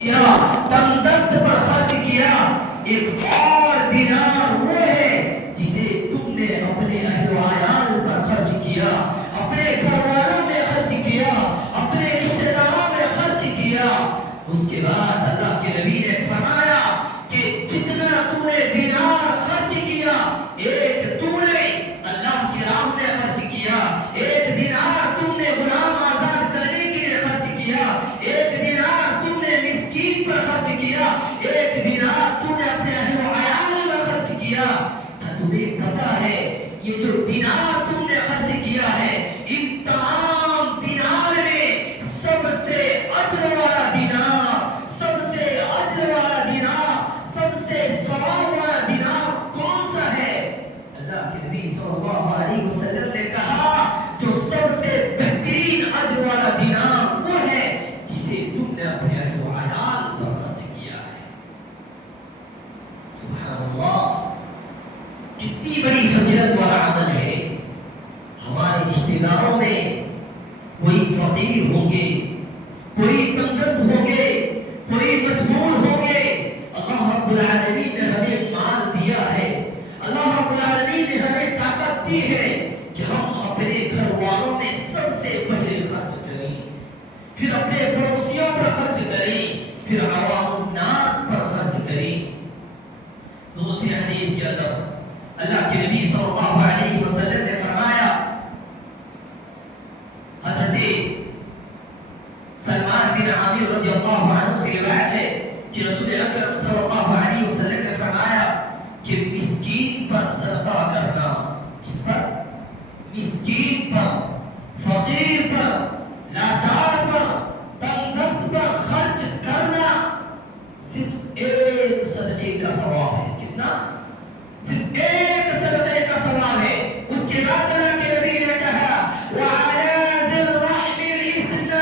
کیا، تنگ دست پر خرچ کیا. ایک اور دینار وہ ہے جسے تم نے اپنے اہل و عیال پر خرچ کیا، اپنے گھر والوں میں خرچ کیا، اپنے رشتہ داروں میں خرچ کیا. اس کے بعد اللہ کے نبی نے فرمایا کہ جتنا تو نے دینار خرچ کیا، ایک تو نے اللہ کی راہ میں خرچ کیا، ایک دینار تم نے غلام آزاد کرنے کے لیے خرچ کیا، ایک دینار تم نے مسکین پر خرچ کیا، ایک دینار تو نے اپنے اہل و عیال میں خرچ کیا. کیا تمہیں پتا ہے یہ جو دینار تم نے خرچ کیا ہے، ان تمام دینار میں سب سے اجر والا دینار، سب سے اجر والا دینار، سب سے ثواب والا دینار کون سا ہے؟ اللہ کے نبی صلی اللہ علیہ وسلم نے کہا جو سب سے بہترین اجر والا دینار وہ ہے جسے تم نے اپنے اہل و عیال پر خرچ کیا ہے. سبحان اللہ، کتنی بڑی فضیلت والا عمل ہے. ہمارے رشتہ داروں میں کوئی فقیر ہوں گے، کوئی تندرست ہوں گے، کوئی مجبور ہوں گے. اللہ رب العالمین نے ہمیں مال دیا ہے، اللہ رب العالمین نے ہمیں طاقت دی ہے کہ ہم اپنے گھر والوں میں سب سے پہلے خرچ کریں، پھر اپنے پڑوسیوں پر خرچ کریں، پھر عوام الناس پر خرچ کریں. دوسری حدیث کے اندر اللہ کے نبی صلی اللہ علیہ وسلم نے فرمایا، حضرت سلمان بن عامر رضی اللہ عنہ سے روایت ہے کہ رسول اکرم صلی اللہ علیہ وسلم نے فرمایا کہ مسکین پر صدقہ کرنا، کس پر؟ مسکین پر، فقیر پر، لاچار پر، تنگ دست پر خرچ کرنا صرف ایک صدقے کا ثواب ہے. کتنا؟ صرف ایک صدقے کا ثواب ہے. اس کے بعد اللہ کے نبی نے کہا وَعَلَى ذِي الرَّحْمِ الْإِثْنَةِ.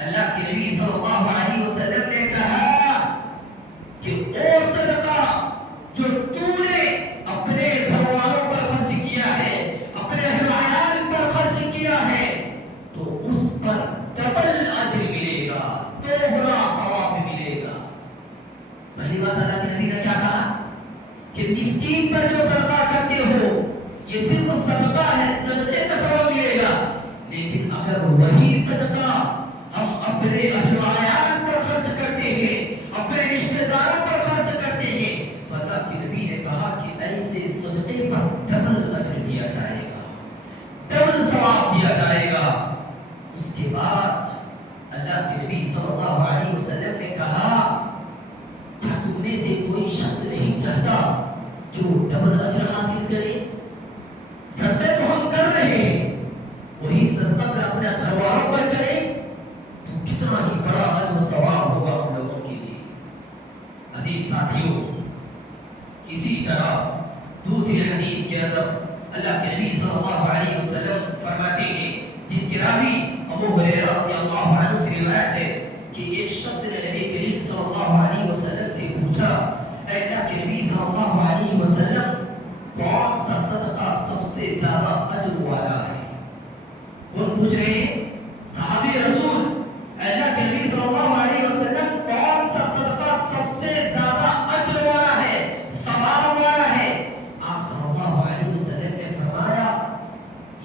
اللہ کے نبی صلی اللہ علیہ وسلم نے کہا کہ وہ صدقہ جو تو نے اپنے گھر والوں پر خرچ کیا ہے، اپنے اہل و عیال پر خرچ کیا ہے، تو اس پر ڈبل اجر ملے گا، دوگنا ثواب ملے گا. پہلی بات اللہ کے نبی نے کیا کہا کہ مسکین پر جو صدقہ کرتے ہو یہ صرف صدقہ ہے، صدقے کا ثواب ملے گا. لیکن اگر وہی صدقہ ہم اپنے اہل و عیال پر خرچ کرتے ہیں، اپنے رشتہ داروں پر خرچ کرتے ہیں، تو اللہ کے نبی نے کہا کہ ایسے صدقے پر ڈبل اجر دیا جائے گا، ڈبل ثواب دیا جائے گا. اس کے بعد اللہ کے نبی صلی اللہ علیہ وسلم نے کہا کیا تم میں سے کوئی شخص نہیں چاہتا کہ وہ ڈبل اجر حاصل کرے؟ صدقے تو ہم کر رہے ہیں، وہی صدقہ اگر اپنے گھر والوں پر کرے تو کتنا ہی بڑا اجر و ثواب ہوگا ہم لوگوں کے لیے. عزیز ساتھیوں، اسی طرح دوسری حدیث کے اندر اللہ کے نبی صلی اللہ علیہ وسلم فرماتے ہیں، جس کی راوی ابو ہریرہ رضی اللہ عنہ سے روایت ہے کہ ایک شخص نے نبی کریم صلی اللہ علیہ وسلم سے پوچھا، اے اللہ کے نبی صلی اللہ علیہ وسلم، کون سا صدقہ سب سے زیادہ اجر والا ہے؟ کون پوچھ رہے ہیں؟ صحابی رسول. اے اللہ کے نبی صلی اللہ علیہ وسلم، کون سا صدقہ سب سے زیادہ اجر والا ہے، ثواب والا ہے؟ آپ صلی اللہ علیہ وسلم نے فرمایا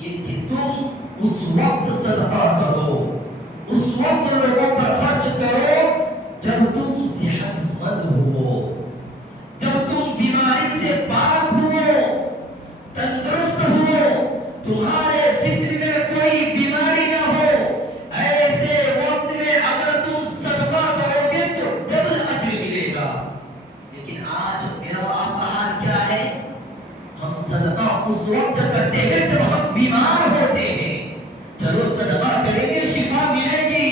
یہ کہ تم اس وقت صدقہ کرو، اس وقت لوگوں پر خرچ کرو جب تم صحت مند ہو، جب تم بیماری سے پاک ہو، تندرست ہو، تمہارے جسم میں کوئی بیماری نہ ہو. ایسے وقت میں اگر تم صدقہ کرو گے تو ڈبل اجر ملے گا. لیکن آج میرا آپ کا حال کیا ہے؟ ہم صدقہ اس وقت کرتے ہیں جب ہم بیمار ہوتے ہیں. چلو صدقہ کریں گے، شفا ملے گی.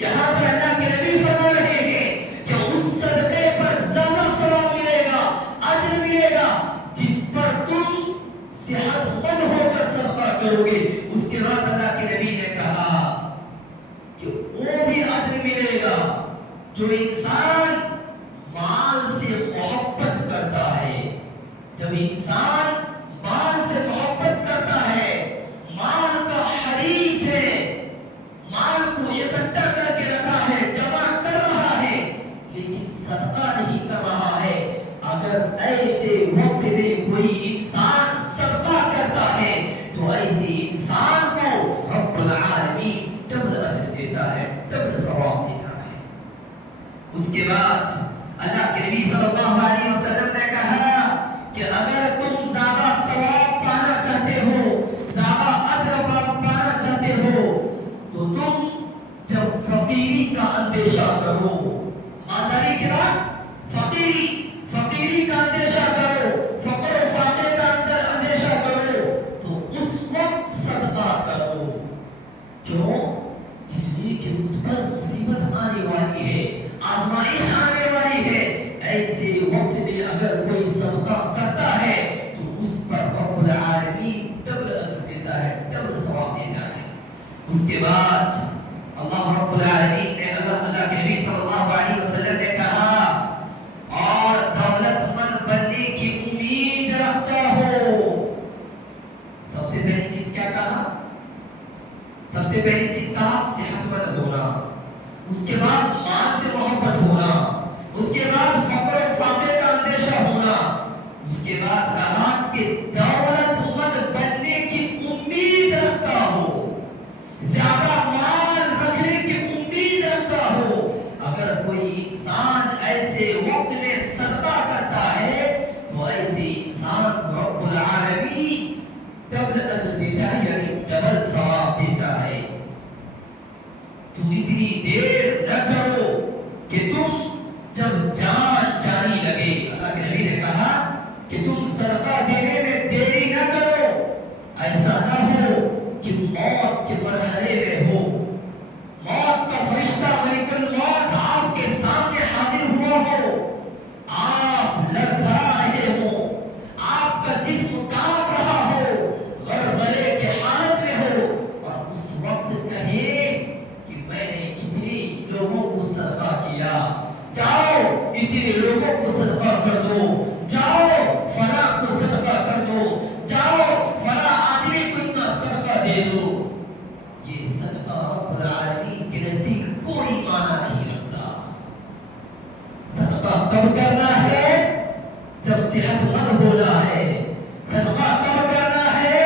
یہاں پر اللہ کے نبی فرما رہے ہیں کہ اس صدقے پر زیادہ ثواب ملے گا، اجر ملے گا جس پر تم صحت مند ہو کر صدقہ کرو گے. اس کے بعد اللہ کے نبی نے کہا کہ وہ بھی اجر ملے گا جو انسان مال سے محبت کرتا ہے. جب انسان مال سے محبت کرتا ہے، مال کا حریص ہے، مال کو اکٹھا کر کے رکھا ہے، جمع اس کے بعد اللہ کے نبی صلی اللہ علیہ وسلم نے کہا کہ اگر تم زیادہ ثواب پانا چاہتے ہو، زیادہ اجر پانا چاہتے ہو، تو تم جب فقیری کا اندیشہ کرو، مالداری کے بعد فقیری کا اندیشہ کرو، فقر و فاقے کا اندیشہ کرو، تو اس وقت صدقہ کرو۔ کیوں؟ اس لیے کہ اس پر مصیبت آنے والی ہے، آزمائش آنے والی ہے۔ ایسے وقت میں اگر کوئی صدقہ کرتا ہے تو اس پر رب العالمین ڈبل اجر دیتا ہے، ڈبل ثواب دیتا ہے۔ اس کے بعد اللہ رب العالمین نے اللہ کے نبی صلی اللہ علیہ وسلم نے کہا اور دولت مند بننے کی امید رکھتا ہو۔ سب سے پہلی چیز کیا کہا؟ سب سے پہلی چیز کہا صحت مند ہونا، اس کے بعد مال سے محبت ہونا، اس کے بعد فقر و فاقے کا اندیشہ ہونا، اس کے بعد کہا کہ دولت مند بننے کی امید رکھتا ہو، زیادہ مال رکھنے کی امید رکھتا ہو۔ اگر کوئی انسان ایسے وقت میں صدقہ کرتا ہے تو ایسے انسان رب العالمین ڈبل اجر دیتا ہے، یعنی ڈبل ثواب دیتا ہے۔ تو اتنی دیر نہ کرو کہ تم جب جانی لگے، اللہ کے نبی نے کہا کہ تم صدقہ دینے میں دیری نہ کرو، ایسا نہ ہو کہ موت کے مرحلے میں ہو، موت کا فرشتہ ملک الموت آپ کے سامنے حاضر ہوا ہو، آپ لڑکھڑا رہے ہو، آپ کا جسم کانپ رہا ہو، غرغرے کے حالت میں ہو، اور اس وقت کہے کہ میں نے اتنے لوگوں کو صدقہ کیا، جاؤ اتنے لوگوں کو صدقہ کر دو، جاؤ فلاں کو صدقہ کر دو، جاؤ فلاں آدمی کو اتنا صدقہ دے دو۔ یہ صدقہ رب العالمین کے نزدیک کوئی معنی نہیں رکھتا۔ صدقہ کب کرنا ہے؟ جب صحت مند ہونا ہے۔ صدقہ کب کرنا ہے؟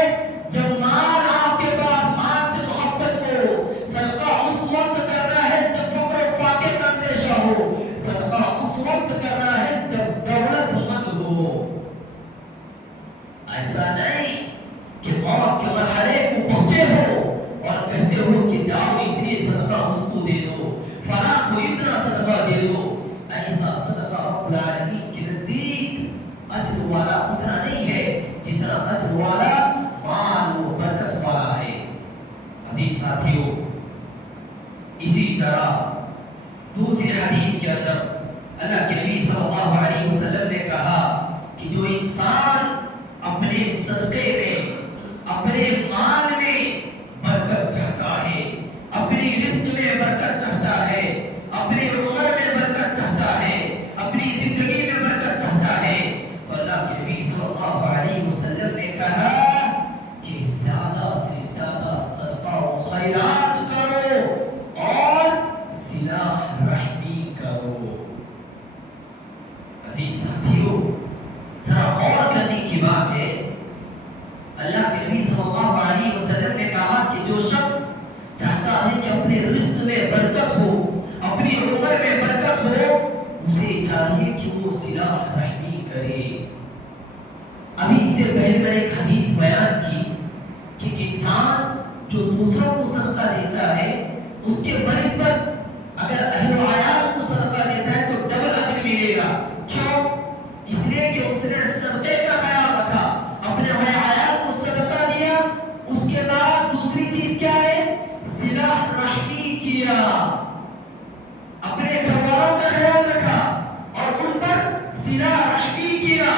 جب مال آپ کے پاس، مال سے محبت ہو۔ صدقہ اس وقت کرنا ہے جب فقر و فاقے کا اندیشہ ہو۔ صدقہ اس وقت کرنا ہے جب دولت مند ہو۔ ایسا نہیں کہ موت کے مرحلے کو پہنچے ہو اور کہتے ہو کہ جاؤ اتنی صدقہ اس کو دے دو، فلاں کو اتنا صدقہ دے دو۔ ایسا صدقہ رب العالمین کے نزدیک اجر والا اتنا نہیں ہے جتنا اجر والا مال و برکت والا ہے۔ عزیز ساتھیوں، اسی طرح دوسری حدیث کے اندر اللہ کے نبی صلی اللہ علیہ وسلم نے کہا کہ جو انسان اپنے صدقے میں، اپنے مال میں برکت چاہتا ہے، اپنی رزق میں برکت چاہتا ہے، اپنی عمر میں برکت چاہتا ہے، اپنی زندگی میں برکت چاہتا ہے، تو اللہ کے نبی صلی اللہ علیہ وسلم نے کہا کہ زیادہ سے زیادہ صدقہ و خیرات کرو اور صلہ رحمی کرو۔ عزیز ساتھیوں، ذرا غور کرنے کی بات ہے، اللہ کے نبی صلی اللہ علیہ وسلم نے کہا کہ جو شخص چاہتا ہے کہ اپنے رزق میں برکت ہو، اپنی عمر میں برکت ہو، اسے چاہیے کہ وہ صلہ رحمی کرے۔ ابھی اس سے پہلے میں نے ایک حدیث بیان کی کہ ایک انسان جو دوسروں کو صدقہ دیتا ہے، اس کے بنسبت اگر اہل و عیال کو صدقہ دیتا ہے تو ڈبل اجر ملے گا۔ کیوں؟ اس لیے کہ اس نے صدقے کا خیال رکھا، اپنے عیال کو صدقہ دیا، اس کے بعد دوسری چیز کیا ہے؟ صلہ رحمی کیا، اپنے گھر والوں کا خیال رکھا اور ان پر صلہ رحمی کیا۔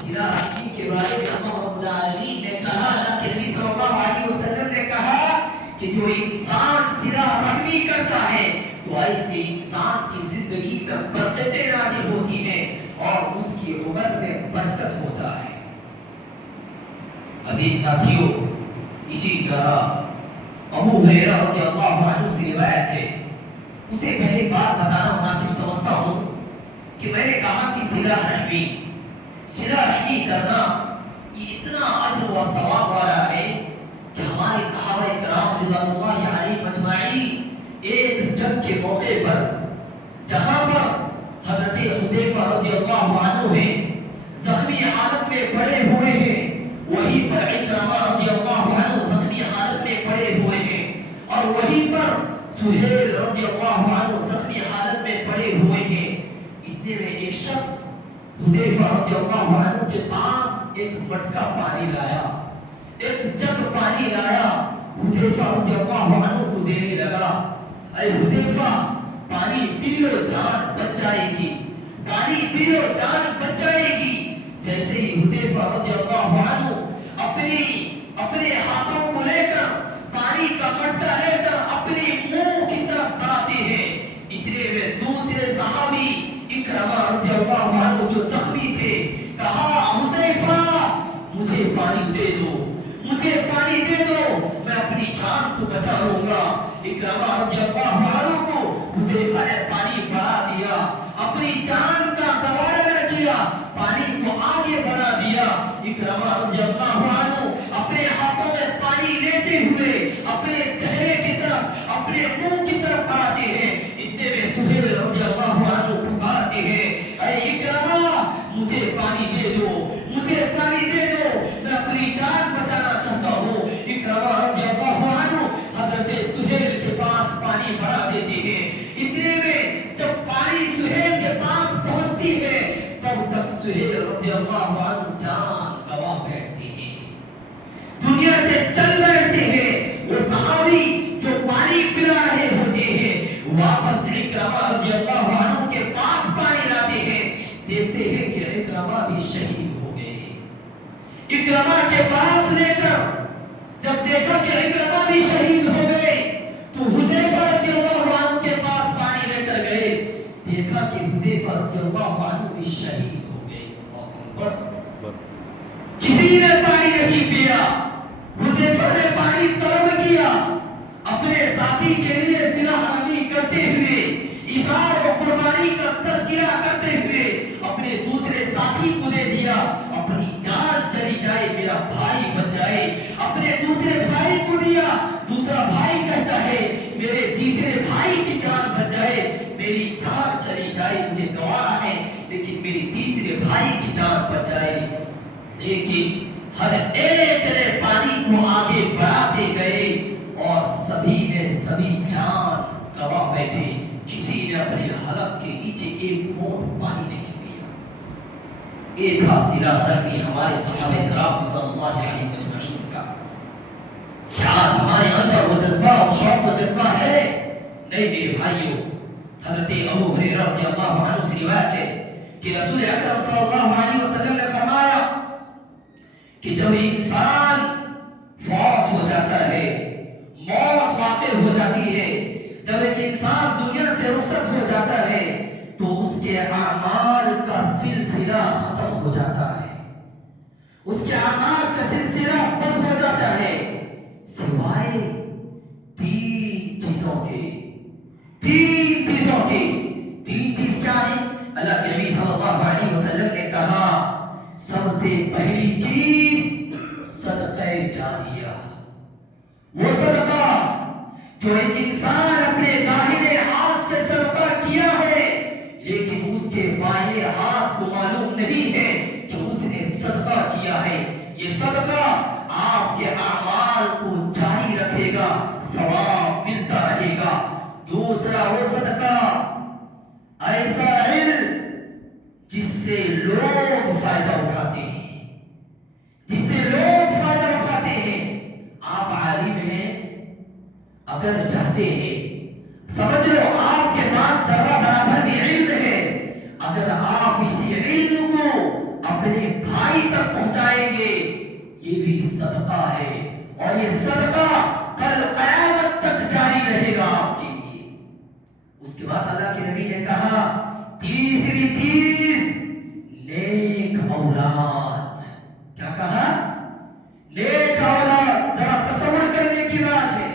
صلہ رحمی کے بارے میں اللہ رب العالمین نے کہا، اللہ کے نبی صلی اللہ علیہ وسلم نے کہا کہ جو انسان صلہ رحمی کرتا ہے تو ایسے انسان کی زندگی میں برکتیں نازل ہوتی ہیں اور اس کی عمر میں برکت ہوتا ہے۔ عزیز ساتھیوں، اسی طرح ابو ہریرہ رضی اللہ عنہ سے روایت ہے، اسے پہلے بات بتانا مناسب سمجھتا ہوں کہ میں نے کہا کہ صلہ رحمی کرنا یہ اتنا اجر و ثواب والا ہے کہ ہمارے صحابہ کرام رضوان اللہ علیہم اجمعین ایک جنگ کے موقع پر جہاں پر حذیفہ رضی اللہ عنہ ہیں، زخمی حالت میں پڑے ہوئے ہیں، وہیں پر اکرمہ رضی اللہ عنہ زخمی حالت میں پڑے ہوئے ہیں، اور وہیں پر سہیل رضی اللہ عنہ زخمی حالت میں پڑے ہوئے ہیں۔ اتنے میں ایک شخص حذیفہ رضی اللہ عنہ کے پاس ایک مٹکا پانی لایا، ایک جگ پانی لایا، حذیفہ رضی اللہ عنہ کو دینے لگا۔ اے حذیفہ، پانی پی لو، جان بچ جائے گی، پانی پی لو، جان بچ جائے گی۔ جیسے ہی حذیفہ رضی اللہ عنہ اپنے ہاتھوں کو لے کر پانی کا مٹکا لے کر اپنے منہ کی طرف بڑھاتے ہیں، اتنے میں دوسرے صحابی اکرمہ رضی اللہ عنہ جو زخمی تھے کہا، حذیفہ مجھے پانی دے دو، مجھے پانی دے دو، میں اپنی جان کو بچا لوں گا۔ اکرمہ رضی اللہ عنہ کو حذیفہ نے پانی بڑھا دیا، اپنی جان کا گوارا نہ کیا، پانی کو آگے بڑھا دیا۔ اکرمہ رضی اللہ عنہ اپنے ہاتھوں میں پانی لیتے ہوئے اپنے چہرے کی طرف، اپنے منہ کی طرف بڑھاتے ہیں، اتنے میں سہیل رضی اللہ عنہ پکارتے ہیں، اے اکرمہ مجھے پانی دے دو، مجھے پانی دے دو، میں اپنی جان بچانا چاہتا ہوں۔ اکرمہ رضی اللہ عنہ حضرت سہیل کے پاس پانی بڑھا دیتے ہیں، اتنے میں جب پانی سہیل کے پاس پہنچتی ہے تب تک سہیل رضی اللہ عنہ جان گوا بیٹھتے ہیں، دنیا سے چل بیٹھتے ہیں۔ وہ صحابی جو پانی پلا رہے ہوتے ہیں واپس اکرمہ رضی اللہ عنہ کے پاس پانی لاتے ہیں، دیکھتے ہیں کہ اکرمہ بھی شہید ہو گئے۔ اکرمہ کے پاس لے کر جب دیکھا کہ اکرمہ بھی شہید ہو گئے تو حذیفہ رضی اللہ عنہ کے پاس پانی لے کر گئے، دیکھا کہ حذیفہ رضی اللہ عنہ بھی شہید ہو گئے۔ کسی نے پانی نہیں پیا، حذیفہ نے پانی طلب کیا، اپنے ساتھی کے لیے صلح رحمی کرتے ہوئے، ایثار و قربانی کا تذکرہ کرتے ہوئے اپنے دوسرے ساتھی کو دے دیا، اپنی جان چلی جائے میرا بھائی بچ جائے، اپنے دوسرے بھائی کو دیا، دوسرا بھائی کہتا ہے میرے تیسرے بھائی کی جان بچ جائے، میری جان چلی جائے، مجھے گوارا ہے لیکن میری تیسرے بھائی کی جان بچ جائے۔ لیکن ہر ایک نے پانی کو آگے بڑھاتے گئے اور سبھی نے سبھی جان گوا بیٹھے، کسی نے اپنے حلق کے نیچے ایک گھونٹ پانی نہیں پیا۔ یہ تھا صلہ رحمی ہمارے صحابہ کرام رضی اللہ علیہم اجمعین کا۔ آج ہمارے اندر وہ جذبہ اور شوق و جذبہ ہے؟ نہیں میرے بھائیوں، حضرت ابو ہریرہ رضی اللہ عنہ سے روایت ہے کہ رسول اکرم صلی اللہ علیہ وسلم نے فرمایا کہ جب انسان فوت ہو جاتا ہے، موت واقع ہو جاتی ہے، جب ایک انسان دنیا سے رخصت ہو جاتا ہے تو اس کے اعمال کا سلسلہ ختم ہو جاتا ہے، اس کے اعمال کا سلسلہ بند ہو جاتا ہے، سوائے تین چیزوں کے۔ تین چیز کیا ہے؟ اللہ کے نبی صلی اللہ علیہ وسلم نے کہا سب سے پہلی چیز صدقہ جاریہ، وہ صدقہ جو ایک انسان اپنے داہنے ہاتھ سے صدقہ کیا ہے لیکن اس کے بائیں ہاتھ کو معلوم نہیں ہے کہ اس نے صدقہ کیا ہے، یہ صدقہ آپ کے اعمال کو جاری رکھے گا، ثواب ملتا رہے گا۔ دوسرا وہ صدقہ ایسا علم جس سے لوگ فائدہ اٹھاتے ہیں، جس سے لوگ فائدہ اٹھاتے ہیں۔ آپ عالم ہیں، اگر چاہتے ہیں سمجھ لو آپ کے پاس ذرہ برابر بھی علم ہے، اگر آپ اسی علم کو اپنے بھائی تک پہنچائیں گے یہ بھی صدقہ ہے، اور یہ صدقہ کل قیامت تک جاری رہے گا آپ کے لیے۔ اس کے بعد اللہ کے نبی نے کہا تیسری چیز نیک اولاد۔ کیا کہا؟ نیک اولاد۔ ذرا تصور کرنے کی بات ہے،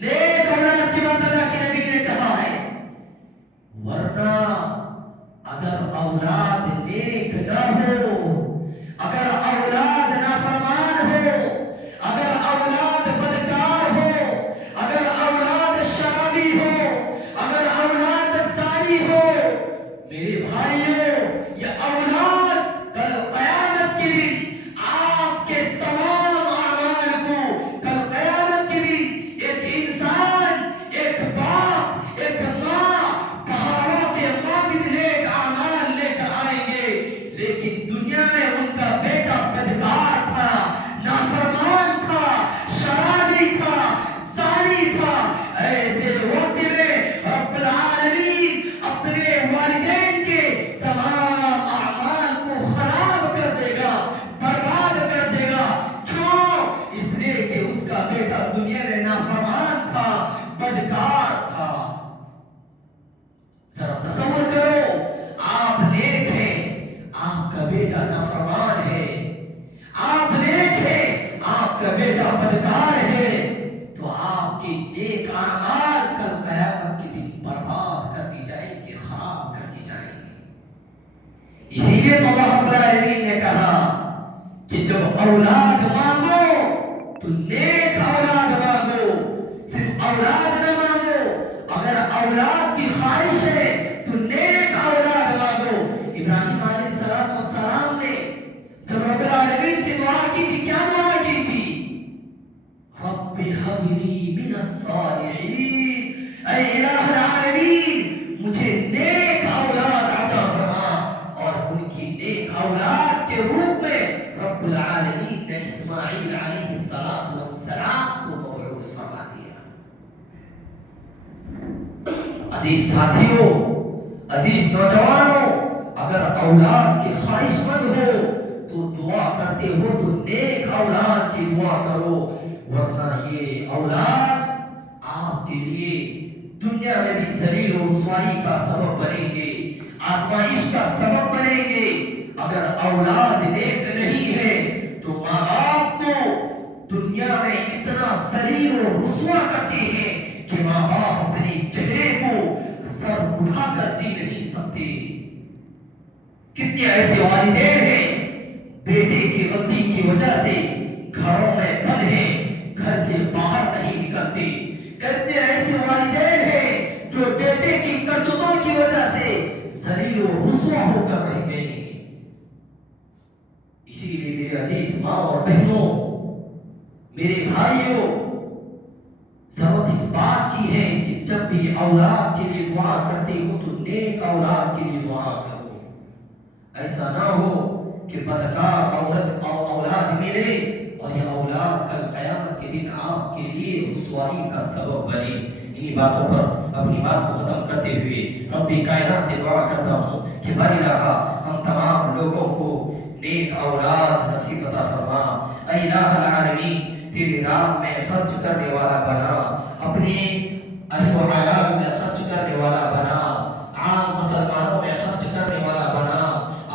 نیک اولاد کی بات اللہ کے نبی نے کہا ہے، ورنہ اگر اولاد نیک نہ ہو، اگر اولاد نافرمان ہو، اگر اولاد بدکار ہو، اگر اولاد شرابی ہو، اگر اولاد زانی ہو، میرے بھائیوں جب اولاد مانگو تو نیک اولاد مانگو، صرف اولاد نہ مانگو، اگر اولاد کی خواہش ہے تو نیک اولاد مانگو۔ ابراہیم علیہ السلام نے جب رب العالمین سے دعا کی تھی، کیا دعا کی تھی؟ رب هب لی من الصالحین، اے الہ العالمین مجھے نیک اولاد عطا فرما۔ اور ان کی نیک اولاد کے روپ میں رب العالمین نے اسماعیل علیہ السلام کو مبعوث فرما دیا۔ عزیز ساتھیوں، عزیز نوجوانوں، اگر اولاد کی خواہش مند ہو تو دعا کرتے ہو تو نیک اولاد کی دعا کرو، ورنہ یہ اولاد آپ کے لیے دنیا میں بھی ذلیل و رسوائی کا سبب بنیں گے، آزمائش کا سبب بنیں گے۔ اگر اولاد نیک نہیں ہے تو ماں باپ کو دنیا میں اتنا ذلیل و رسوا کرتے ہیں کہ ماں باپ اپنے چہرے کو سر اٹھا کر جی نہیں سکتے۔ کتنے ایسے والدین ہیں بیٹے کی غلطی کی وجہ سے گھروں میں بند ہیں، گھر سے باہر نہیں نکلتے۔ کتنے ایسے والدین ہیں جو بیٹے کی کرتوتوں کی وجہ سے ذلیل و رسوا ہو کر رہ گئے۔ اسی لیے میرے عزیز ماں اور بہنوں، میرے بھائیوں، ضرورت اس بات کی ہے کہ جب بھی اولاد کے لیے دعا کرتے ہو تو نیک اولاد کے لیے دعا کرو۔ ایسا نہ ہو کہ بدکار اولاد ملے اور یہ اولاد کل قیامت کے دن آپ کے لیے رسوائی کا سبب بنے۔ انہی باتوں پر اپنی بات کو ختم کرتے ہوئے رب کائنات سے دعا کرتا ہوں کہ بر الہ ہم تمام لوگوں کو نیک اولاد نصیب عطا فرما۔ اے الہ العالمین، تیری راہ میں خرچ کرنے والا بنا، اپنے اہل و عیال میں خرچ کرنے والا بنا، عام مسلمانوں میں خرچ کرنے والا بنا۔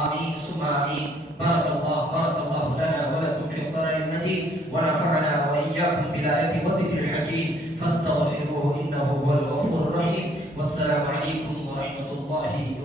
آمین ثم آمین۔ بارک اللہ لنا ولکم فی القرآن المجید ونفعنا وإياكم بالآیات والذکر الحکیم فاستغفروه انه هو الغفور الرحیم۔ والسلام علیکم ورحمۃ اللہ